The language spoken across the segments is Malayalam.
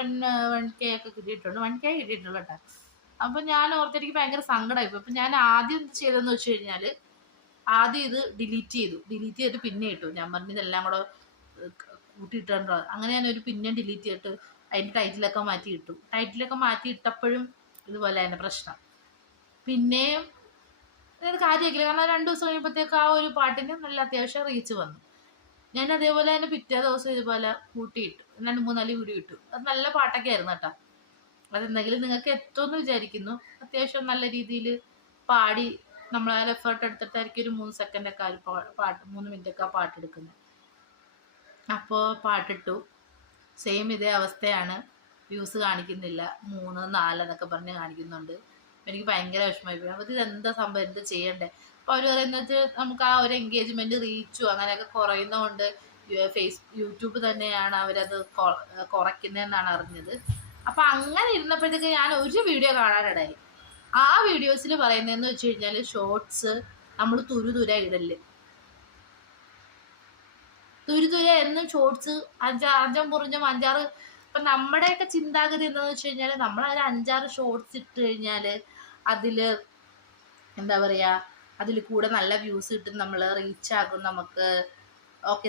1K ഒക്കെ കിട്ടിയിട്ടുണ്ട്. 1K കിട്ടിയിട്ടുള്ളൂ കേട്ടോ. അപ്പം ഞാൻ ഓർത്തെനിക്ക് ഭയങ്കര സങ്കടമായിപ്പോയി. അപ്പം ഞാൻ ആദ്യം ചെയ്തതെന്ന് വെച്ച് കഴിഞ്ഞാൽ ആദ്യം ഇത് ഡിലീറ്റ് ചെയ്തിട്ട് പിന്നെ ഇട്ടു. ഞാൻ പറഞ്ഞു ഇതെല്ലാം കൂടെ കൂട്ടിയിട്ടുണ്ടോ. അങ്ങനെ ഞാനൊരു പിന്നെ ഡിലീറ്റ് ചെയ്തിട്ട് അതിൻ്റെ ടൈറ്റിലൊക്കെ മാറ്റി ഇട്ടു. ടൈറ്റിലൊക്കെ മാറ്റി ഇട്ടപ്പോഴും ഇതുപോലെ തന്നെ പ്രശ്നം. പിന്നെയും അത് കാര്യമാക്കില്ല. കാരണം 2 ദിവസം കഴിയുമ്പോഴത്തേക്ക് ആ ഒരു പാട്ടിന് നല്ല അത്യാവശ്യം റീച്ച് വന്നു. ഞാൻ അതേപോലെ തന്നെ പിറ്റേ ദിവസം ഇതുപോലെ കൂട്ടിയിട്ടു. 2-3 വീഡിയോ ഇട്ടു. അത് നല്ല പാട്ടൊക്കെ ആയിരുന്നു കേട്ടോ. അതെന്തെങ്കിലും നിങ്ങൾക്ക് എത്തുമെന്ന് വിചാരിക്കുന്നു. അത്യാവശ്യം നല്ല രീതിയിൽ പാടി നമ്മൾ ആ എഫേർട്ട് എടുത്തിട്ടായിരിക്കും ഒരു 3 സെക്കൻഡൊക്കെ ആ പാട്ട് 3 മിനിറ്റൊക്കെ ആ പാട്ട് എടുക്കുന്നത്. അപ്പോൾ പാട്ടിട്ടു. സെയിം ഇതേ അവസ്ഥയാണ്. വ്യൂസ് കാണിക്കുന്നില്ല. 3, 4 എന്നൊക്കെ പറഞ്ഞ് കാണിക്കുന്നുണ്ട്. എനിക്ക് ഭയങ്കര വിഷമമായി പോയി. അപ്പോൾ ഇതെന്താ സംഭവം, എന്താ ചെയ്യണ്ടേ? അപ്പോൾ അവർ പറയുന്നത് നമുക്ക് ആ ഒരു എൻഗേജ്മെൻറ്റ് റീച്ചും അങ്ങനെയൊക്കെ കുറയുന്നതുകൊണ്ട് യൂട്യൂബ് തന്നെയാണ് അവരത് കുറയ്ക്കുന്നതെന്നാണ് അറിഞ്ഞത്. അപ്പം അങ്ങനെ ഇരുന്നപ്പോഴത്തേക്ക് ഞാൻ ഒരു വീഡിയോ കാണാനിടയായി. ആ വീഡിയോസിൽ പറയുന്നതെന്ന് വെച്ച് കഴിഞ്ഞാൽ ഷോർട്സ് നമ്മൾ തുരുതുര ഇടല്. തുരുതുര എന്നും ഷോർട്സ് 5 മുറിഞ്ഞും 5-6. ഇപ്പം നമ്മുടെയൊക്കെ ചിന്താഗതി എന്താണെന്ന് വെച്ച് കഴിഞ്ഞാൽ നമ്മളൊരു 5-6 ഷോർട്സ് ഇട്ട് കഴിഞ്ഞാൽ അതിൽ എന്താ പറയുക, അതിൽ കൂടെ നല്ല വ്യൂസ് കിട്ടും, നമ്മൾ റീച്ചാകും, നമുക്ക്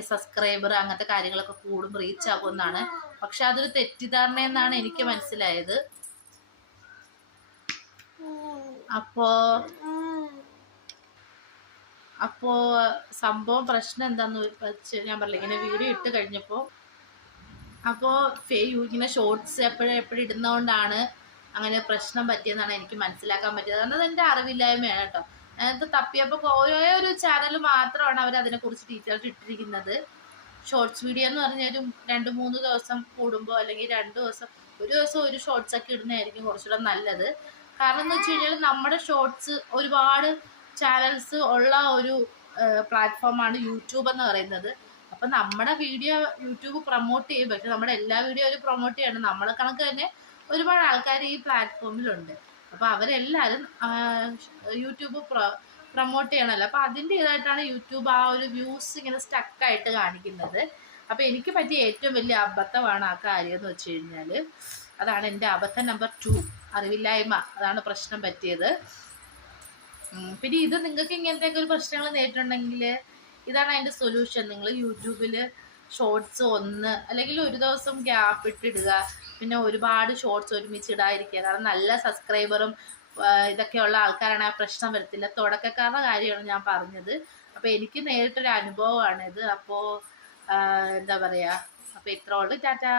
സബ്സ്ക്രൈബർ അങ്ങനത്തെ കാര്യങ്ങളൊക്കെ കൂടും, റീച്ചാകും എന്നാണ്. പക്ഷെ അതൊരു തെറ്റിദ്ധാരണയെന്നാണ് എനിക്ക് മനസ്സിലായത്. അപ്പോൾ സംഭവം പ്രശ്നം എന്താണെന്ന് വെച്ച് ഞാൻ പറഞ്ഞില്ല, ഇങ്ങനെ വീഡിയോ ഇട്ട് കഴിഞ്ഞപ്പോൾ അപ്പോൾ ഇങ്ങനെ ഷോർട്സ് എപ്പോഴും ഇടുന്നതുകൊണ്ടാണ് അങ്ങനെ പ്രശ്നം പറ്റിയെന്നാണ് എനിക്ക് മനസ്സിലാക്കാൻ പറ്റിയത്. അന്നത് എൻ്റെ അറിവില്ലായ്മയാണ് കേട്ടോ. അതിനകത്ത് തപ്പിയപ്പോൾ ഓരോ ചാനൽ മാത്രമാണ് അവർ അതിനെക്കുറിച്ച് ഡീറ്റെയിൽസ് ഇട്ടിരിക്കുന്നത്. ഷോർട്സ് വീഡിയോ എന്ന് പറഞ്ഞാൽ 2-3 ദിവസം കൂടുമ്പോൾ അല്ലെങ്കിൽ 2 ദിവസം ഒരു ദിവസം ഒരു ഷോർട്സൊക്കെ ഇടുന്നതായിരിക്കും കുറച്ചുകൂടെ നല്ലത്. കാരണം എന്ന് വെച്ച് കഴിഞ്ഞാൽ നമ്മുടെ ഷോർട്സ് ഒരുപാട് ചാനൽസ് ഉള്ള ഒരു പ്ലാറ്റ്ഫോമാണ് യൂട്യൂബ് എന്ന് പറയുന്നത്. അപ്പം നമ്മുടെ വീഡിയോ യൂട്യൂബ് പ്രൊമോട്ട് ചെയ്യും. പക്ഷെ നമ്മുടെ എല്ലാ വീഡിയോ അവർ പ്രൊമോട്ട് ചെയ്യണം. നമ്മളെ കണക്ക് തന്നെ ഒരുപാട് ആൾക്കാർ ഈ പ്ലാറ്റ്ഫോമിലുണ്ട്. അപ്പോൾ അവരെല്ലാവരും യൂട്യൂബ് പ്രൊമോട്ട് ചെയ്യണമല്ലോ. അപ്പോൾ അതിൻ്റെ ഇതായിട്ടാണ് യൂട്യൂബ് ആ ഒരു വ്യൂസ് ഇങ്ങനെ സ്റ്റക്കായിട്ട് കാണിക്കുന്നത്. അപ്പോൾ എനിക്ക് പറ്റിയ ഏറ്റവും വലിയ അബദ്ധമാണ് ആ കാര്യം എന്ന് വെച്ച് കഴിഞ്ഞാൽ. അതാണ് എൻ്റെ അബദ്ധം നമ്പർ 2, അറിവില്ലായ്മ. അതാണ് പ്രശ്നം പറ്റിയത്. പിന്നെ ഇത് നിങ്ങൾക്ക് ഇങ്ങനത്തെയൊക്കെ ഒരു പ്രശ്നങ്ങൾ നേരിട്ടുണ്ടെങ്കിൽ ഇതാണ് അതിൻ്റെ സൊല്യൂഷൻ. നിങ്ങൾ യൂട്യൂബിൽ ഷോർട്സ് 1 അല്ലെങ്കിൽ ഒരു ദിവസം ഗ്യാപ്പ് ഇട്ടിടുക. പിന്നെ ഒരുപാട് ഷോർട്സ് ഒരുമിച്ച് ഇടാതിരിക്കുക. കാരണം നല്ല സബ്സ്ക്രൈബറും ഇതൊക്കെയുള്ള ആൾക്കാരാണ് ആ പ്രശ്നം വരത്തില്ല. തുടക്കക്കാരുടെ കാര്യമാണ് ഞാൻ പറഞ്ഞത്. അപ്പോൾ എനിക്ക് നേരിട്ടൊരു അനുഭവമാണിത്. അപ്പോൾ എന്താ പറയുക, അപ്പോൾ ഇത്രയുള്ളൂ. ടാറ്റാ.